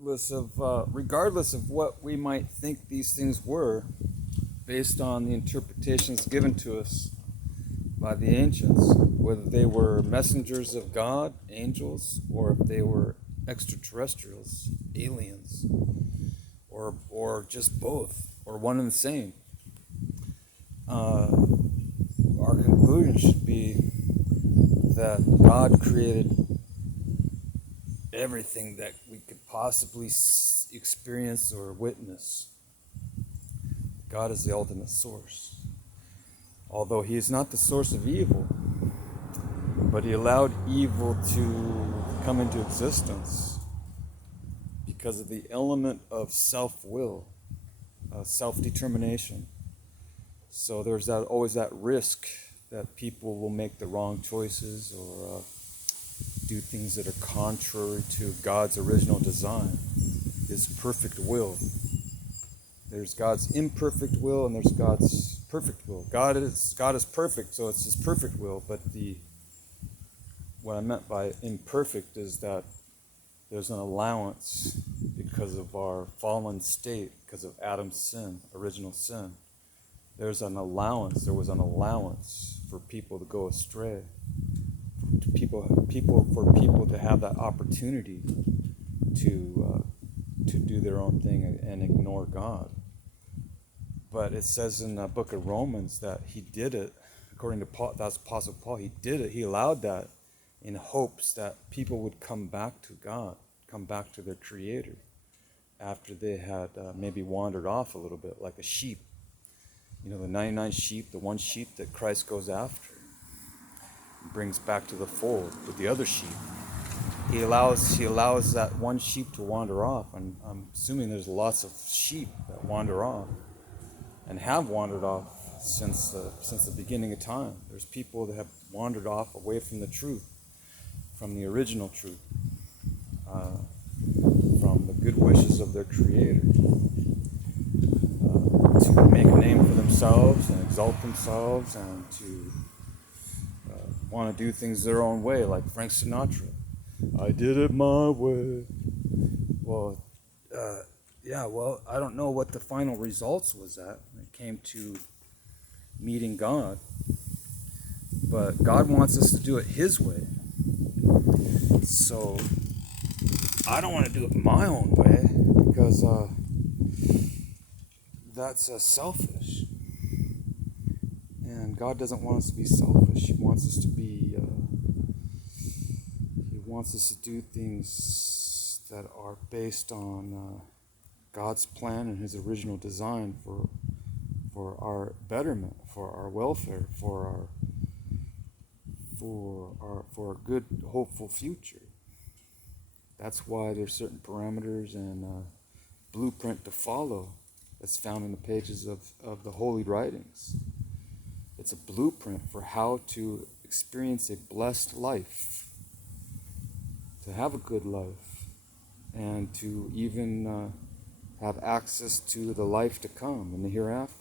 regardless of what we might think these things were, based on the interpretations given to us by the ancients, whether they were messengers of God, angels, or if they were extraterrestrials, aliens, or just both, or one and the same. Our conclusion should be that God created everything that we could possibly experience or witness. God is the ultimate source. Although he is not the source of evil, but he allowed evil to come into existence because of the element of self-will, self-determination. So there's always that risk that people will make the wrong choices or do things that are contrary to God's original design, his perfect will. There's God's imperfect will and there's God's perfect will. God is perfect, so it's his perfect will, but what I meant by imperfect is that there's an allowance because of our fallen state, because of Adam's sin, original sin. There was an allowance for people to go astray, for people to have that opportunity to do their own thing and ignore God. But it says in the book of Romans that he did it, according to Paul, that's Apostle Paul, he did it, he allowed that in hopes that people would come back to God, come back to their Creator, after they had maybe wandered off a little bit, like a sheep. You know, the 99 sheep, the one sheep that Christ goes after, brings back to the fold with the other sheep. He allows that one sheep to wander off, and I'm assuming there's lots of sheep that wander off and have wandered off since the beginning of time. There's people that have wandered off away from the truth, from the original truth, from the good wishes of their Creator, to make a name for themselves and exalt themselves and to want to do things their own way, like Frank Sinatra. I did it my way. Well, I don't know what the final results was at when it came to meeting God. But God wants us to do it his way. So I don't want to do it my own way because that's selfish. And God doesn't want us to be selfish. He wants us to be, he wants us to do things that are based on God's plan and his original design for our betterment, for our welfare, for a good, hopeful future. That's why there's certain parameters and blueprint to follow that's found in the pages of the holy writings. It's a blueprint for how to experience a blessed life, to have a good life, and to even have access to the life to come in the hereafter.